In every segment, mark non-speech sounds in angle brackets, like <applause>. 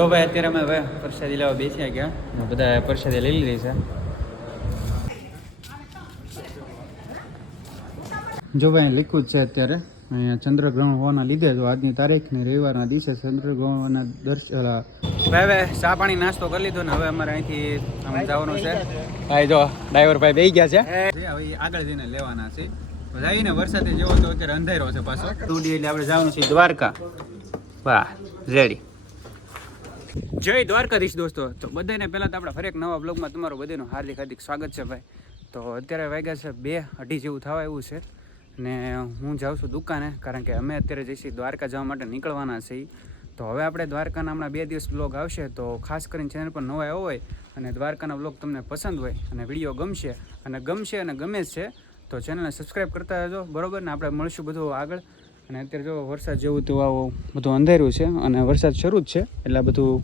તો ભાઈ અત્યારે અમે હવે પ્રસાદી લેવા બેસી ગયા. બધા પ્રસાદી લઈ લીધી છે. જો ભાઈ લીકું જ છે અત્યારે અહીંયા ચંદ્રગ્રહણ હોવાના લીધે જો આજની તારીખ ને રવિવારના દિવસે ચંદ્રગ્રહણના દર્શન ભાઈ હવે ચા પાણી નાસ્તો કરી લીધો ને હવે અમારે અહીંથી અમે જવાનું છે. ભાઈ જો ડ્રાઈવર ભાઈ બેસી ગયા છે. હવે આગળ જઈને લેવાના છે. જઈને વરસાદ જેવો તો અત્યારે અંધારો છે પાછો. ટુ ડી એટલે આપણે જવાનું છે દ્વારકા. વાહ રેડી. જય દ્વારકાધીશ દોસ્તો. તો બધાને પહેલાં તો આપણે ફરી એક નવા બ્લોગમાં તમારું બધાનું હાર્દિક હાર્દિક સ્વાગત છે ભાઈ. તો અત્યારે વાગ્યા છે બે અઢી જેવું થવા એવું છે. ને હું જાઉં છું દુકાને, કારણ કે અમે અત્યારે જઈશું દ્વારકા જવા માટે નીકળવાના છીએ તો હવે આપણે દ્વારકાના હમણાં બે દિવસ બ્લોગ આવશે, તો ખાસ કરીને ચેનલ પર નવા આવ્યો હોય અને દ્વારકાના બ્લોગ તમને પસંદ હોય અને વીડિયો ગમશે, અને ગમશે અને ગમે છે, તો ચેનલને સબસ્ક્રાઈબ કરતા રહેજો, બરોબર? ને આપણે મળશું બધું આગળ. અને અત્યારે જો વરસાદ જેવું તો આવો બધું અંધાર્યું છે અને વરસાદ શરૂ જ છે. એટલે બધું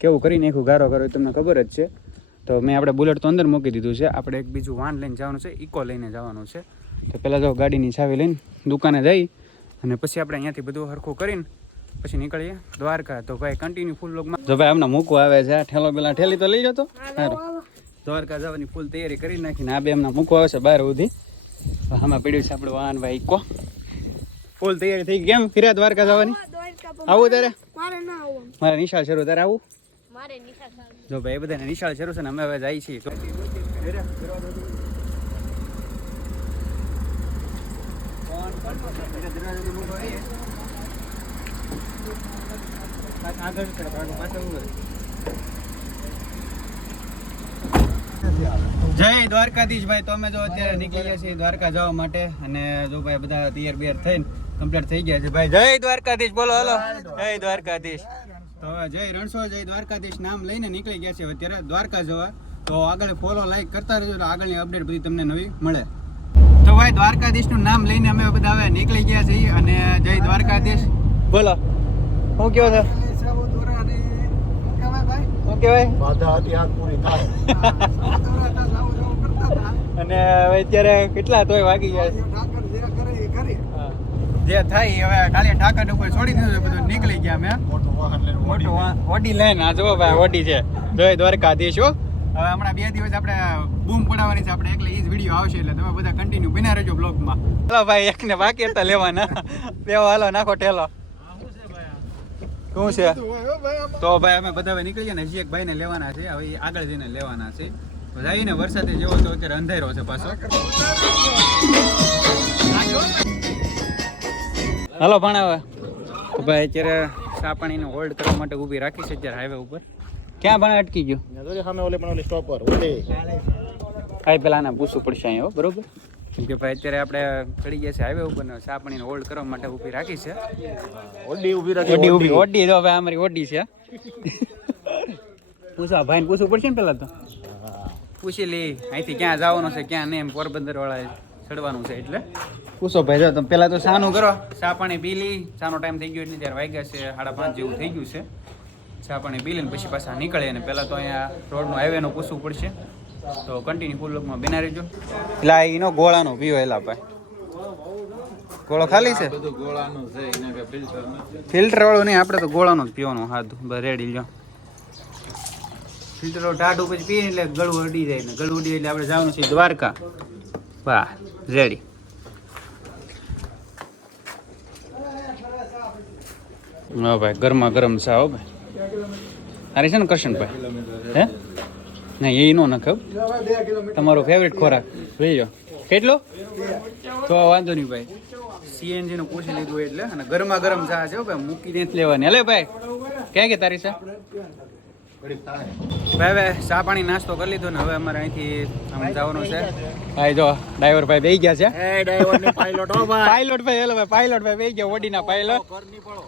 કેવું કરી નાખ્યું ગારો ગારો તમને ખબર જ છે. તો મેં આપણે બુલેટ તો અંદર મૂકી દીધું છે. આપણે એક બીજું વાન લઈને જવાનું છે ઇકો લઈને જવાનું છે. તો પહેલાં જો ગાડીની ચાવી લઈને દુકાને જઈ અને પછી આપણે અહીંયાથી બધું હરખું કરીને પછી નીકળીએ દ્વારકા. તો ભાઈ કન્ટિન્યુ ફૂલ લોકમાં જો ભાઈ અમને મૂકવા આવે છે. ઠેલો પેલા ઠેલી તો લઈ જતો દ્વારકા જવાની ફૂલ તૈયારી કરી નાખીને આ બે એમના મૂકવા આવે છે બહાર સુધી. આમાં પીડ્યું છે આપણું વાહન ભાઈ ઇકો ફૂલ તૈયારી થઈ કેમ? ફિર્યા દ્વારકા જવાની? આવું તારે? મારે ના આવવાનું. મારે નિશાળ શરૂ તારે આવું? જો ભાઈ બધાને નિશાળ શરૂ છે ને અમે હવે જઈએ છીએ. તો જય દ્વારકાધીશ ભાઈ. તો અમે જો અત્યારે નીકળી ગયા છીએ દ્વારકા જવા માટે. અને જો ભાઈ બધા તૈયાર બિયાર થઈને કમ્પ્લીટ થઈ ગયા છે. ભાઈ જય દ્વારકાધીશ બોલો હલો. જય દ્વારકાધીશ. તો હવે જય રણછોડ જય દ્વારકાધીશ નામ લઈને નીકળી ગયા છે. અત્યારે દ્વારકા જવા. તો આગળ ફોલો લાઈક કરતા રહેજો તો આગળની અપડેટ બધી તમને નવી મળે. તો ભાઈ દ્વારકાધીશનું નામ લઈને અમે બધા હવે નીકળી ગયા છીએ અને જય દ્વારકાધીશ. બોલો. શું કયો છે? શું કહેવાય અને અત્યારે કેટલા તોય વાગી ગયા છે. જે થાય એ હવે ખાલી ઢાકા ઉપર છોડી દીધું છે બધું નીકળી ગયા અમે. મોટું ઓડી લઈને આ જો ભાઈ ઓડી છે. જય દ્વારકાધીશ હો. હવે હમણાં બે દિવસ આપણે બૂમ પડાવવાની છે આપણે એટલે એ જ વીડિયો આવશે એટલે તમે બધા કન્ટિન્યુ બિના રહેજો બ્લોગમાં હાલો ભાઈ એકને બાકી હતા લેવાના. બેવો હાલો નાખો ટેલો શું છે? તો ભાઈ અમે બધા હવે નીકળી ગયા ને હજી એક ભાઈને લેવાના છે હવે આગળ જઈને લેવાના છે. જઈને વરસાદે જેવો તો અત્યારે અંધારો છે પાછો. હાલો ભણાવે. તો ભાઈ અત્યારે સાપણીને હોલ્ડ કરવા માટે ઊભી રાખી છે અત્યારે હાઈવે ઉપર. ક્યાં ભણે અટકી ગયું? સામે ઓલે પણ ઓલી પર ઓલે. કાંઈ પેલા આને પૂછવું પડશે અહીંયા હો, બરોબર? કેમ કે ભાઈ અત્યારે આપણે ચડી ગયા છે હાઈવે ઉપર ને સાપણીને હોલ્ડ કરવા માટે ઊભી રાખી છે. ઓડી ઊભી રાખી ઓડી ઊભી ઓડી. તો ભાઈ અમારી ઓડી છે. પૂછા ભાઈને પૂછવું પડશે ને પેલા તો? પૂછી લે અહીંથી ક્યાં જવાનું છે ક્યાં નહીં એમ પોરબંદર વાળા ચડવાનું છે એટલે. પૂછો ભાઈ જો તમે પેલા તો સાનું કરો. ચા પાણી પી લી. ચાનો ટાઈમ થઈ ગયો એટલે ત્યારે વાગ્યા છે સાડા પાંચ જેવું થઈ ગયું છે. ચા પાણી પી લઈને પછી પાછા નીકળે અને પહેલાં તો અહીંયા રોડનું હાઈવેનું પૂછવું પડશે. તો કન્ટિન્યુ ફૂલ લોકમાં બેના રહેજો. એટલે આ એનો ગોળાનો પીવો એલા ભાઈ. ગોળો ખાલી છે? ફિલ્ટર વાળું નહીં આપણે તો ગોળાનો જ પીવાનો હાથ. રેડી લો ફિલ્ટર ટાઢું પછી પીએ એટલે ગળું અડી જાય ને. ગળું અડી એટલે આપણે જવાનું છે દ્વારકા. વાહ રેડી. હા ભાઈ, ગરમા ગરમ છે હો ભાઈ. અરે છે ને કરશનભાઈ હે? ના એ નો નખ તમારો ફેવરેટ ખોરાક. જોઈજો કેટલો? તો વાંધો નહીં ભાઈ. સીએનજી નું પૂછી લીધું એટલે, અને ગરમા ગરમ ચા છે ભાઈ મૂકીને જ લેવાની. હલે ભાઈ, ક્યાં કે તારી ચા? ભાઈ હવે ચા પાણી નાસ્તો કરી લીધો ને હવે અમારે અહીંથી આમ જવાનું છે. ભાઈ જો ડ્રાઈવર ભાઈ બેહી ગયા છે. એ ડ્રાઈવર ને પાયલોટ ઓ ભાઈ. પાયલોટ ભાઈ હેલો ભાઈ પાયલોટ ભાઈ બેહી ગયા ઓડીના પાયલોટ ઘરની પડો.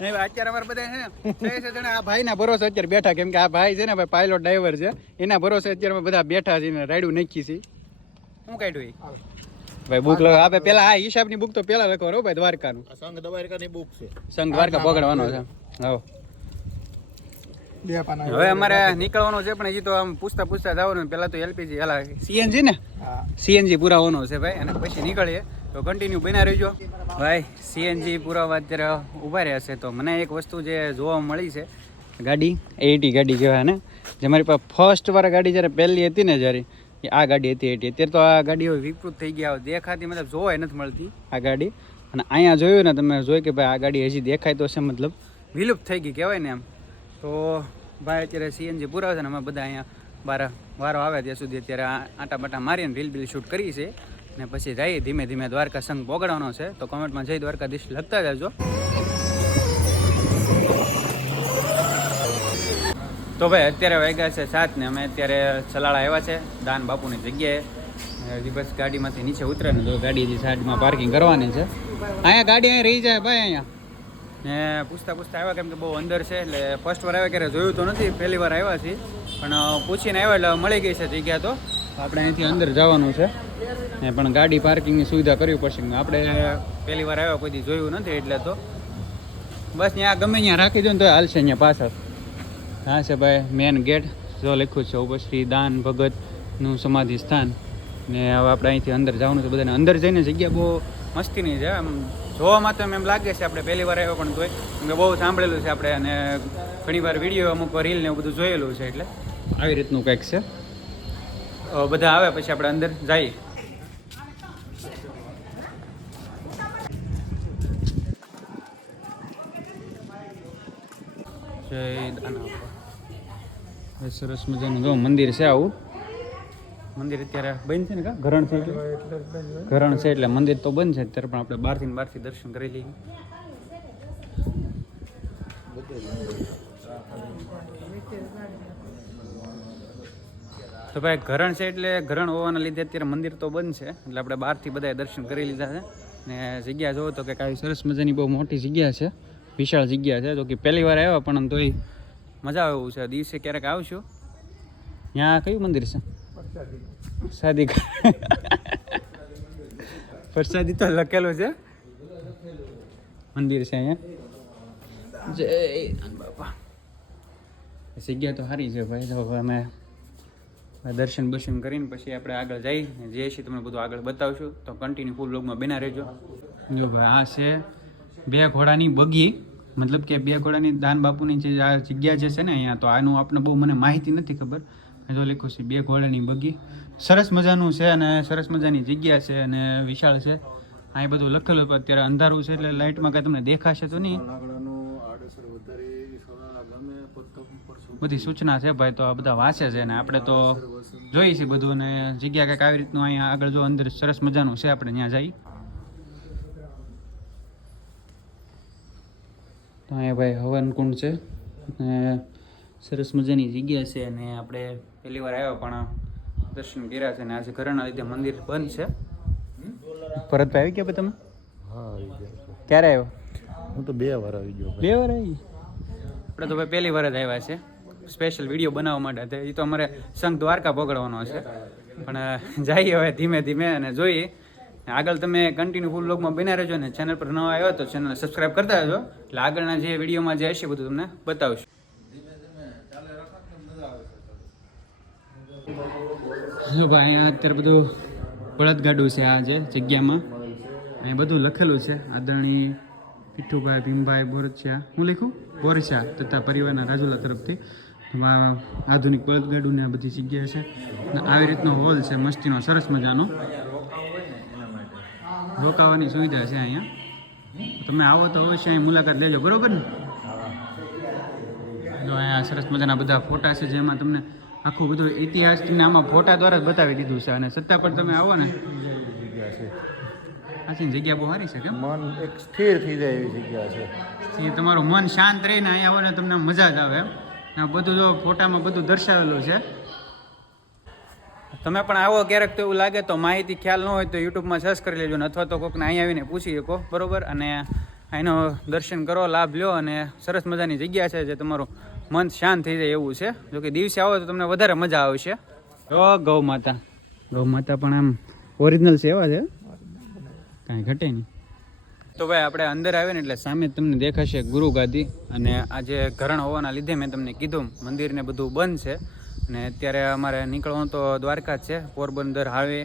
નહીં ભાઈ, અત્યારે અમારે બધા <laughs> છે ને છ જણા. આ ભાઈના ભરોસે અત્યારે બેઠા કેમ કે આ ભાઈ છે ને ભાઈ પાયલોટ ડ્રાઈવર છે. એના ભરોસે અત્યારે અમે બધા બેઠા છીએ ને રાયડું નાખી છીએ. શું કાઢ્યું એ? ભાઈ બુક લખો. આપે પેલા આ હિસાબની બુક તો પેલા લખો હો ભાઈ દ્વારકાનું. આ સંઘ દવારકાની બુક છે. સંઘ દ્વારકા પકડવાનો છે. હા હવે અમારે નીકળવાનું છે પણ હજી તો આમ પૂછતા પૂછતા જવાનું પેલા તો એલપીજી એલા સીએનજી ને? સીએનજી પુરાવાનો છે ભાઈ અને પછી નીકળીએ. તો કન્ટિન્યુ બના રહેજો. ભાઈ સીએનજી પુરાવા અત્યારે ઊભા રહ્યા છે તો મને એક વસ્તુ જે જોવા મળી છે ગાડી એટી ગાડી કહેવાય ને જે મારી પાસે ફર્સ્ટ વાર ગાડી જ્યારે પહેલી હતી ને જ્યારે આ ગાડી હતી એટી અત્યારે તો આ ગાડી વિકૃત થઈ ગયા દેખાતી મતલબ જોવાય નથી મળતી આ ગાડી. અને અહીંયા જોયું ને તમે જોયું કે ભાઈ આ ગાડી હજી દેખાય તો છે મતલબ વિલુપ્ત થઈ ગઈ કહેવાય ને એમ. તો ભાઈ અત્યારે સીએનજી પુરાવે છે ને અમે બધા અહીંયા બાર વારો આવે ત્યાં સુધી અત્યારે આટા બાટા મારીને રીલ બીલ શૂટ કરી છે. ને પછી જઈએ ધીમે ધીમે દ્વારકા સંઘ પોગડવાનો છે. તો કોમેન્ટમાં જઈ દ્વારકાધીશ લખતા જજો. તો ભાઈ અત્યારે વાગ્યા છે સાત ને અમે અત્યારે ચલાળા આવ્યા છે દાન બાપુની જગ્યાએ. બસ ગાડીમાંથી નીચે ઉતરે ને તો ગાડી સાઈડમાં પાર્કિંગ કરવાની છે. અહીંયા ગાડી અહીંયા રહી જાય ભાઈ અહીંયા. ને પૂછતા પૂછતા આવ્યા કેમ કે બહુ અંદર છે, એટલે ફર્સ્ટ વાર આવ્યા ક્યારે જોયું તો નથી, પહેલી વાર આવ્યા છીએ. પણ પૂછીને આવ્યા એટલે મળી ગઈ છે જગ્યા તો. આપણે અહીંથી અંદર જવાનું છે. ને પણ ગાડી પાર્કિંગની સુવિધા કરવી પડશે. આપણે પહેલી વાર આવ્યા, કોઈ જોયું નથી એટલે તો. બસ ત્યાં ગમે ત્યાં રાખી દો ને તો હાલશે અહીંયા પાછળ. હા, છે ભાઈ મેન ગેટ જો લખ્યું છે ઉપર દાન ભગતનું સમાધિ સ્થાન. ને હવે આપણે અહીંથી અંદર જવાનું છે બધાને. અંદર જઈને જગ્યા બહુ મસ્તીની છે, આમ જોવામાં તો એમ લાગે છે આપણે પહેલી વાર આવ્યો પણ તોય મેં કે બહુ સાંભળેલું છે આપણે અને ઘણી વાર વીડિયો અમુક વાર રીલ ને એવું બધું જોયેલું છે એટલે. આવી રીતનું કંઈક છે? બધા આવે પછી આપણે અંદર જઈએ. જય સરસ મજાનું જો મંદિર છે આવું. મંદિર અત્યારે બંધ છે ને કા? ઘરણ છે એટલે? ઘરણ છે એટલે મંદિર તો બંધ છે અત્યારે, પણ આપણે બહારથી બહારથી દર્શન કરી લઈએ. તો ભાઈ, ઘરણ છે એટલે ઘરણ હોવાના લીધે અત્યારે મંદિર તો બંધ છે, એટલે આપણે બહારથી બધાએ દર્શન કરી લીધા છે. ને જગ્યા જોવો તો કે કાંઈ સરસ મજાની બહુ મોટી જગ્યા છે, વિશાળ જગ્યા છે તો કે પહેલી વાર આવ્યા, પણ તોય મજા આવે એવું છે. દિવસે ક્યારેક આવશું? ત્યાં કયું મંદિર છે? પ્રસાદી. પ્રસાદી તો લખેલું છે. મંદિર છે અહીંયા. જય બાપા જગ્યા તો સારી છે ભાઈ. તો અમે દર્શન બર્શન કરીને પછી આપણે આગળ જઈ. જે છે તમને બધું આગળ બતાવશું. તો કન્ટિન્યુ ફૂલ બ્લોગમાં બેના રહેજો. જો ભાઈ આ છે બે ઘોડાની બગી. મતલબ કે બે ઘોડાની દાન બાપુની જે આ જગ્યા જે છે ને અહીંયા તો આનું આપણે બહુ મને માહિતી નથી ખબર. જો લખ્યું છે, બે ઘોડાની બગી. સરસ મજાનું છે અને સરસ મજાની જગ્યા છે અને વિશાળ છે. અહીં બધું લખેલું અત્યારે અંધારું છે એટલે લાઇટમાં કાંઈ તમને દેખાશે તો નહીં. બધી સૂચના છે ભાઈ, તો આ બધા વાંચે છે ને આપણે તો જોઈએ છીએ બધું અને જગ્યા કંઈક આવી રીતનું અહીંયા આગળ જો અંદર સરસ મજાનું છે, આપણે ત્યાં જઈ તો અહીંયા ભાઈ હવન કુંડ છે અને સરસ મજાની જગ્યા છે અને આપણે પહેલી વાર આવ્યા પણ દર્શન કર્યા છે અને આજે ઘરના લીધે મંદિર બંધ છે. ભરતભાઈ આવી ગયા તમે? હા ક્યારે આવ્યો? હું તો બે વાર આવી ગયો બે વાર આવી? આપણે તો ભાઈ પહેલી વાર જ આવ્યા છે. સ્પેશિયલ વીડિયો બનાવવા માટે તો એ તો અમારે સંઘ દ્વારકા પકડવાનો છે. પણ જઈએ હવે ધીમે ધીમે અને જોઈએ. આગળ તમે કન્ટિન્યુ ફૂલ બ્લોગમાં બના રહેજો ને ચેનલ પર નવા આવ્યો તો ચેનલ સબસ્ક્રાઈબ કરતા રહેજો. એટલે આગળના જે વિડીયોમાં જે હશે બધું તમને બતાવશું. જો ભાઈ અહીંયા અત્યારે બધું બળદગાડું છે આ જે જગ્યામાં. અહીં બધું લખેલું છે. આદરણી, પીઠુભાઈ, ભીમભાઈ, બોરચિયા. હું લખ્યું બોરચા તથા પરિવારના રાજુલા તરફથી. આધુનિક બળદગાડું ને આ બધી જગ્યા છે. આવી રીતનો હોલ છે. મસ્તીનો, સરસ મજાનો. રોકાવાની સુવિધા છે અહીંયા. તમે આવો તો અવશ્ય અહીં મુલાકાત લેજો. બરોબર ને? જો અહીંયા સરસ મજાના બધા ફોટા છે જેમાં તમને આખું બધું ઇતિહાસ તમને આમાં ફોટા દ્વારા જ બતાવી દીધું છે અને સત્તા પણ તમે આવો ને. જગ્યા છે. આથી જગ્યા બહુ સારી છે કેમ? મન એક સ્થિર થઈ જાય એવી જગ્યા છે. એ તમારું મન શાંત રહીને અહીંયા આવો ને તમને મજા જ આવે એમ. બધું જો ફોટામાં બધું દર્શાવેલું છે. તમે પણ આવો ક્યારેક તો એવું લાગે તો માહિતી ખ્યાલ ન હોય તો યુટ્યુબમાં સર્ચ કરી લેજો ને અથવા તો કોકને અહીંયા આવીને પૂછી શકો બરોબર? અને અહીંનો દર્શન કરો લાભ લ્યો અને સરસ મજાની જગ્યા છે જે તમારું મન શાંત થઈ જાય એવું છે. જો કે દિવસે આવો તો તમને વધારે મજા આવશે. જો ગૌ માતા. ગૌ માતા પણ આમ ઓરિજિનલ છે એવા છે. કાંઈ ઘટે નહીં. તો ભાઈ આપણે અંદર આવે ને એટલે સામે તમને દેખાશે ગુરુ ગાદી અને આ જે ઘરણ હોવાના લીધે મેં તમને કીધું મંદિરને બધું બંધ છે. અને અત્યારે અમારે નીકળવાનું તો દ્વારકા જ છે, પોરબંદર હાઈવે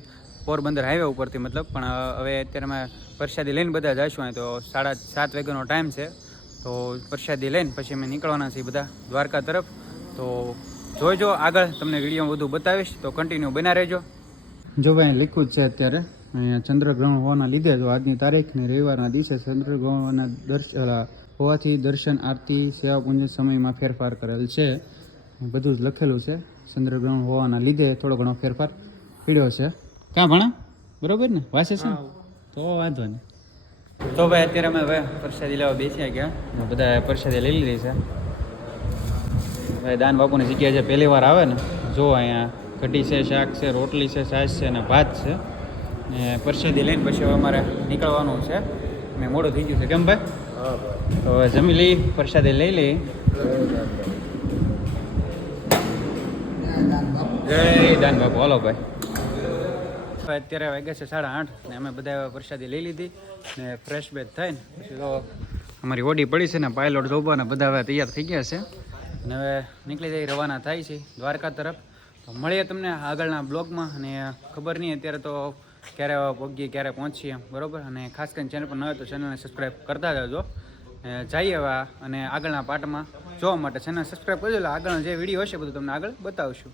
પોરબંદર હાઈવે ઉપરથી મતલબ. પણ હવે અત્યારે અમે પ્રસાદી લઈને બધા જઈશું તો સાડા સાત વાગ્યાનો ટાઈમ છે. તો પ્રસાદી લઈને પછી અમે નીકળવાના છીએ બધા દ્વારકા તરફ. તો જોઈજો આગળ તમને વીડિયો બધું બતાવીશ. તો કન્ટિન્યુ બના રહેજો. જો ભાઈ લીખું જ છે અત્યારે. અહીંયા ચંદ્રગ્રહણ હોવાના લીધે જો આજની તારીખ ને રવિવારના દિવસે ચંદ્રગ્રહણના દર્શન હોવાથી દર્શન આરતી સેવા પૂજન સમયમાં ફેરફાર કરેલ છે. બધું જ લખેલું છે. ચંદ્રગ્રહણ હોવાના લીધે થોડો ઘણો ફેરફાર પીડ્યો છે. ક્યાં ભણા? બરોબર ને? વાંચે છે? તો વાંધો નહીં. તો ભાઈ અત્યારે અમે હવે પ્રસાદી લેવા બેસ્યા ગયા. બધા પ્રસાદી લઈ લીધી છે. ભાઈ દાન બાપુની જગ્યાએ છે પહેલી વાર આવે ને જો અહીંયા કઢી છે શાક છે રોટલી છે છાશ છે અને ભાત છે. ને પ્રસાદી લઈને પછી હવે અમારે નીકળવાનું છે. મેં મોડું થઈ ગયું છે. કેમ ભાઈ? તો હવે જમી લઈ પ્રસાદી લઈ લઈ. જય દાન બાપુ. હલો ભાઈ. અત્યારે વાગ્યા છે સાડા આઠ ને અમે બધા પ્રસાદી લઈ લીધી ને ફ્રેશ બેચ થઈને પછી તો અમારી ઓડી પડી છે ને પાયલોટ જોબાના બધા હવે તૈયાર થઈ ગયા છે. અને હવે નીકળી જઈ રવાના થાય છે દ્વારકા તરફ. તો મળીએ તમને આગળના બ્લોગમાં અને ખબર નહીં અત્યારે તો ક્યારે પગીએ ક્યારે પહોંચીએ. બરોબર? અને ખાસ કરીને ચેનલ પર ન હોય તો ચેનલને સબસ્ક્રાઈબ કરતા જજો ને જઈએ હવે અને આગળના પાર્ટમાં જોવા માટે ચેનલ સબસ્ક્રાઈબ કરજો એટલે આગળનો જે વીડિયો હશે બધું તમને આગળ બતાવશું.